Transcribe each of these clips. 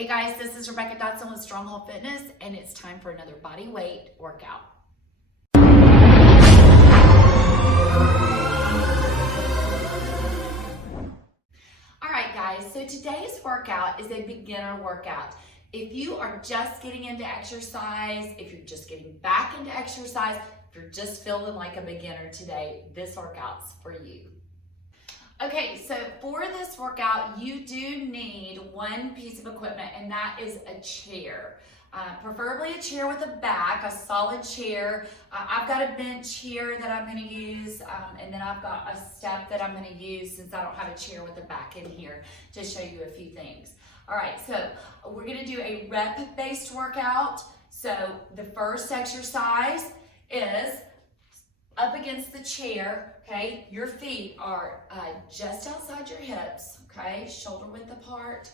Hey guys, this is Rebecca Dotson with Stronghold Fitness, and it's time for another body weight workout. All right guys, so today's workout is a beginner workout. If you are just getting into exercise, if you're just getting back into exercise, if you're just feeling like a beginner today, this workout's for you. Okay, so for this workout, you do need one piece of equipment, and that is a chair. Preferably a chair with a back, a solid chair. I've got a bench here that I'm gonna use, and then I've got a step that I'm gonna use since I don't have a chair with a back in here to show you a few things. All right, so we're gonna do a rep-based workout. So the first exercise is up against the chair, okay? Your feet are just outside your hips, okay? Shoulder width apart.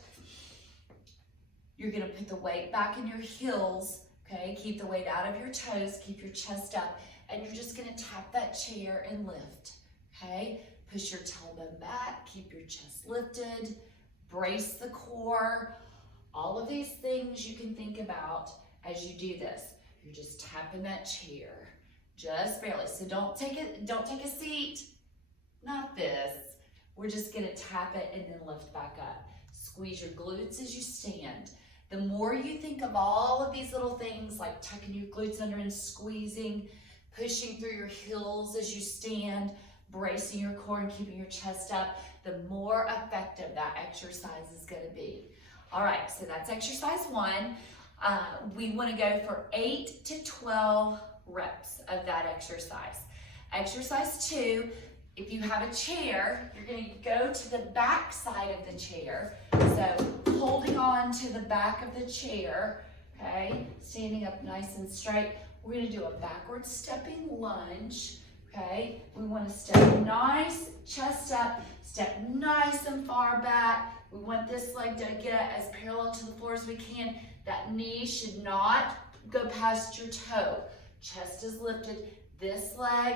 You're gonna put the weight back in your heels, okay? Keep the weight out of your toes, keep your chest up, and you're just gonna tap that chair and lift, okay? Push your tailbone back, keep your chest lifted, brace the core. All of these things you can think about as you do this. You're just tapping that chair. Just barely. So don't take a seat. Not this. We're just gonna tap it and then lift back up. Squeeze your glutes as you stand. The more you think of all of these little things like tucking your glutes under and squeezing, pushing through your heels as you stand, bracing your core and keeping your chest up, the more effective that exercise is gonna be. All right, so that's exercise one. We wanna go for 8 to 12 reps of that exercise. Exercise two, if you have a chair, you're going to go to the back side of the chair. So holding on to the back of the chair, okay, standing up nice and straight. We're going to do a backward stepping lunge, okay. We want to step nice, chest up, step nice and far back. We want this leg to get as parallel to the floor as we can. That knee should not go past your toe. Chest is lifted, this leg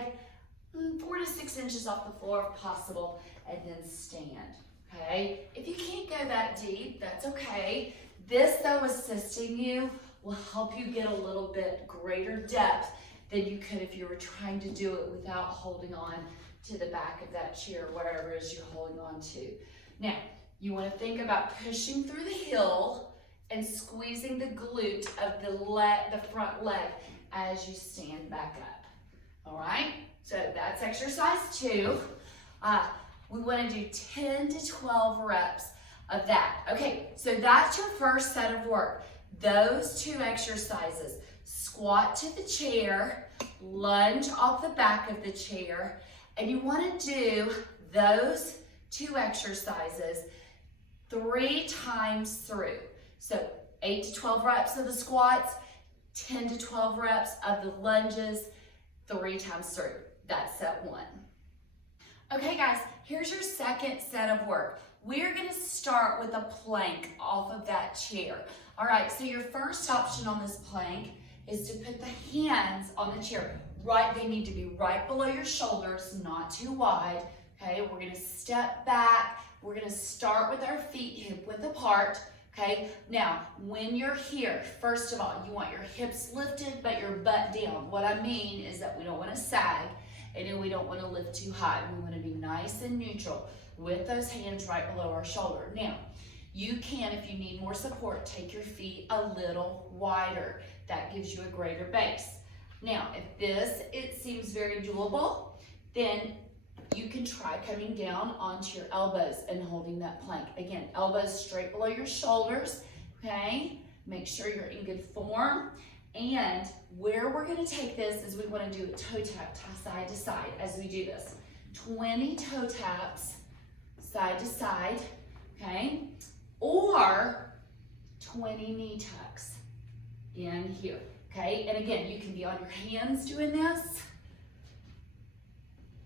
4 to 6 inches off the floor if possible, and then stand, okay? If you can't go that deep, that's okay. This, though, assisting you will help you get a little bit greater depth than you could if you were trying to do it without holding on to the back of that chair, whatever it is you're holding on to. Now, you want to think about pushing through the heel and squeezing the glute of the front leg as you stand back up. All right, so that's exercise two. We want to do 10 to 12 reps of that. Okay, so that's your first set of work. Those two exercises, squat to the chair, lunge off the back of the chair, and you want to do those two exercises 3 times through. So 8 to 12 reps of the squats, 10 to 12 reps of the lunges 3 times through. That's set one. Okay guys, here's your second set of work. We're gonna start with a plank off of that chair. All right, so your first option on this plank is to put the hands on the chair. They need to be right below your shoulders, not too wide. Okay, we're gonna step back. We're gonna start with our feet hip width apart. Okay, now when you're here, first of all, you want your hips lifted but your butt down. What I mean is that we don't want to sag and then we don't want to lift too high. We want to be nice and neutral with those hands right below our shoulder. Now, you can, if you need more support, take your feet a little wider. That gives you a greater base. Now, if it seems very doable, then you can try coming down onto your elbows and holding that plank. Again, elbows straight below your shoulders, okay? Make sure you're in good form. And where we're gonna take this is we wanna do a toe tap side to side as we do this. 20 toe taps side to side, okay? Or 20 knee tucks in here, okay? And again, you can be on your hands doing this,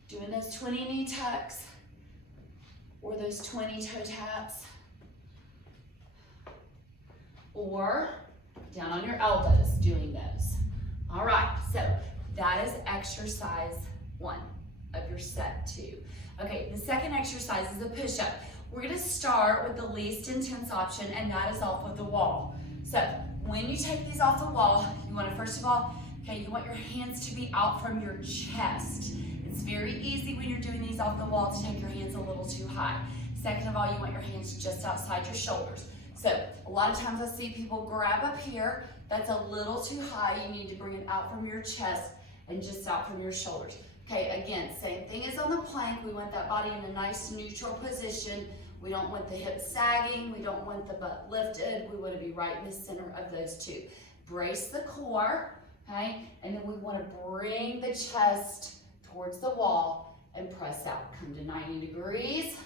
doing those 20 knee tucks or those 20 toe taps, or down on your elbows doing those. All right, so that is exercise one of your set two. Okay, the second exercise is a push-up. We're gonna start with the least intense option, and that is off of the wall. So when you take these off the wall, you wanna first of all, okay, you want your hands to be out from your chest. It's very easy when you're doing these off the wall to take your hands a little too high. Second of all, you want your hands just outside your shoulders. So a lot of times I see people grab up here. That's a little too high. You need to bring it out from your chest and just out from your shoulders. Okay, again, same thing as on the plank. We want that body in a nice neutral position. We don't want the hips sagging. We don't want the butt lifted. We want to be right in the center of those two. Brace the core, okay? And then we want to bring the chest towards the wall and press out. Come to 90 degrees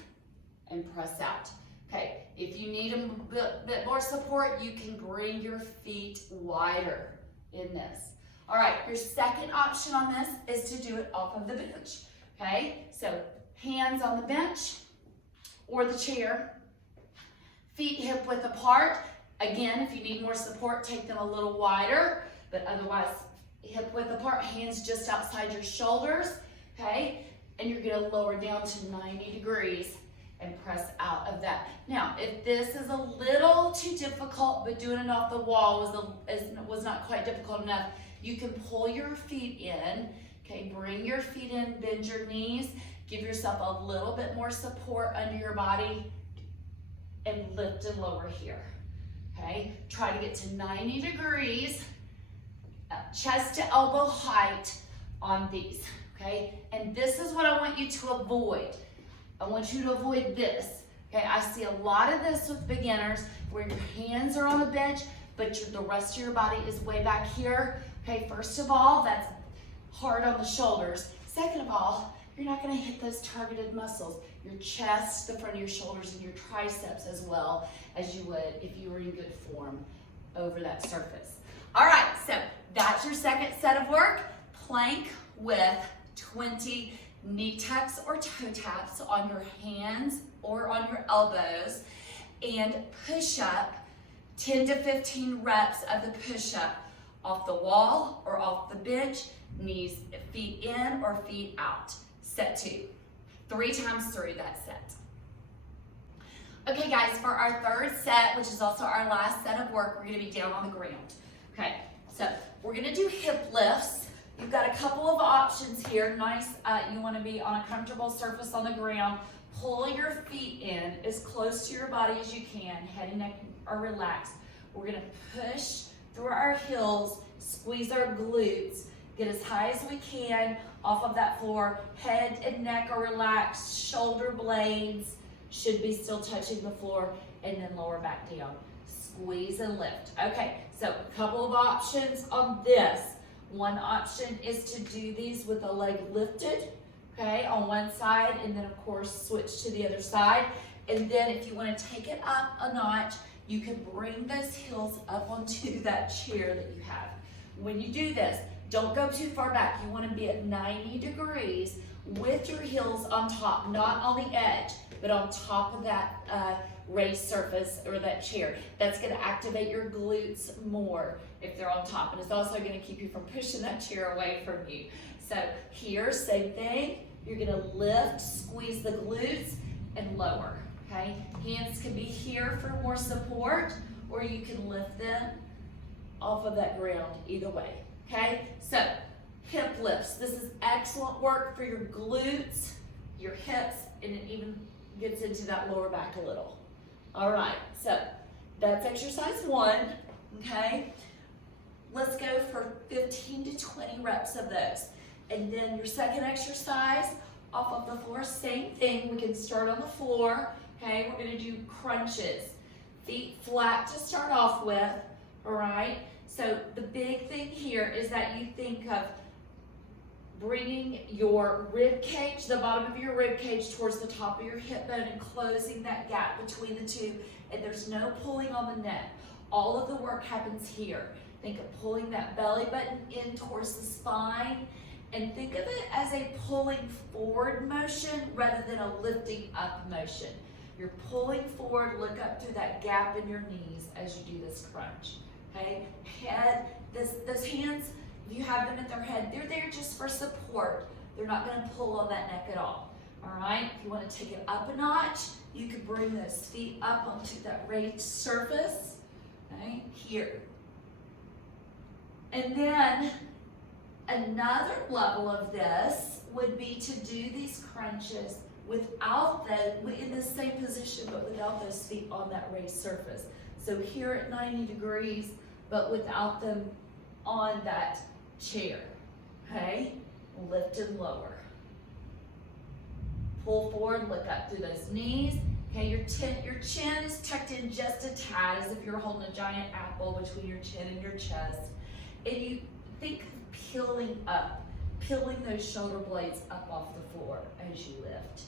and press out. Okay, if you need a bit more support, you can bring your feet wider in this. All right, your second option on this is to do it off of the bench. Okay, so hands on the bench or the chair, feet hip width apart. Again, if you need more support, take them a little wider, but otherwise hip width apart, hands just outside your shoulders, okay? And you're gonna lower down to 90 degrees and press out of that. Now, if this is a little too difficult, but doing it off the wall was not quite difficult enough, you can pull your feet in, okay? Bring your feet in, bend your knees, give yourself a little bit more support under your body, and lift and lower here, okay? Try to get to 90 degrees, chest to elbow height on these, okay? And this is what I want you to avoid. I want you to avoid this, okay? I see a lot of this with beginners where your hands are on the bench, but the rest of your body is way back here, okay? First of all, that's hard on the shoulders. Second of all, you're not gonna hit those targeted muscles, your chest, the front of your shoulders, and your triceps as well as you would if you were in good form over that surface. All right, so that's your second set of work. Plank with 20 knee tucks or toe taps on your hands or on your elbows, and push up 10 to 15 reps of the push up off the wall or off the bench, knees, feet in or feet out. Set 2, 3 times through that set. Okay guys, for our third set, which is also our last set of work, we're gonna be down on the ground. Okay, so we're gonna do hip lifts. You've got a couple of options here. Nice, you wanna be on a comfortable surface on the ground. Pull your feet in as close to your body as you can. Head and neck are relaxed. We're gonna push through our heels, squeeze our glutes, get as high as we can off of that floor. Head and neck are relaxed. Shoulder blades should be still touching the floor, and then lower back down. Squeeze and lift. Okay, so a couple of options on this. One option is to do these with the leg lifted, okay, on one side, and then of course switch to the other side. And then if you want to take it up a notch, you can bring those heels up onto that chair that you have. When you do this, don't go too far back. You want to be at 90 degrees with your heels on top, not on the edge, but on top of that raised surface or that chair. That's going to activate your glutes more if they're on top, and it's also going to keep you from pushing that chair away from you. So here, same thing. You're going to lift, squeeze the glutes, and lower, okay? Hands can be here for more support, or you can lift them off of that ground, either way, okay? So hip lifts. This is excellent work for your glutes, your hips, and it even gets into that lower back a little. All right, so that's exercise 1, okay? Let's go for 15 to 20 reps of those. And then your second exercise off of the floor, same thing. We can start on the floor, okay? We're gonna do crunches. Feet flat to start off with, all right? So the big thing here is that you think of bringing your rib cage, the bottom of your rib cage towards the top of your hip bone and closing that gap between the two, and there's no pulling on the neck. All of the work happens here. Think of pulling that belly button in towards the spine, and think of it as a pulling forward motion rather than a lifting up motion. You're pulling forward, look up through that gap in your knees as you do this crunch, okay? Head, those hands, if you have them at their head, they're there just for support. They're not gonna pull on that neck at all, All right, if you want to take it up a notch, you could bring those feet up onto that raised surface, okay, here. And then another level of this would be to do these crunches in the same position, but without those feet on that raised surface. So here at 90 degrees, but without them on that chair, okay? Lift and lower. Pull forward, look up through those knees. Okay, your chin is tucked in just a tad, as if you're holding a giant apple between your chin and your chest. And you think of peeling those shoulder blades up off the floor as you lift.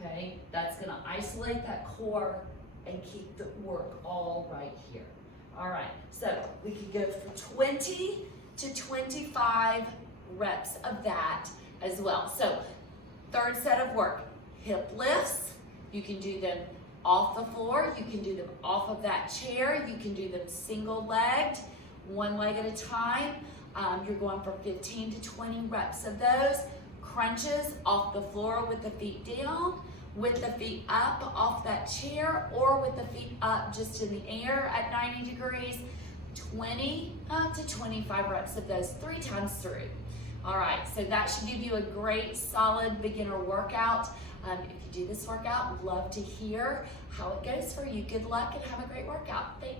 Okay, that's gonna isolate that core and keep the work all right here. All right, so we could go from 20 to 25 reps of that as well. So third set of work, hip lifts. You can do them off the floor. You can do them off of that chair. You can do them single-legged, one leg at a time. You're going from 15 to 20 reps of those. Crunches off the floor with the feet down, with the feet up off that chair, or with the feet up just in the air at 90 degrees. 20 to 25 reps of those 3 times through. All right, so that should give you a great, solid beginner workout. If you do this workout, love to hear how it goes for you. Good luck and have a great workout. Thanks.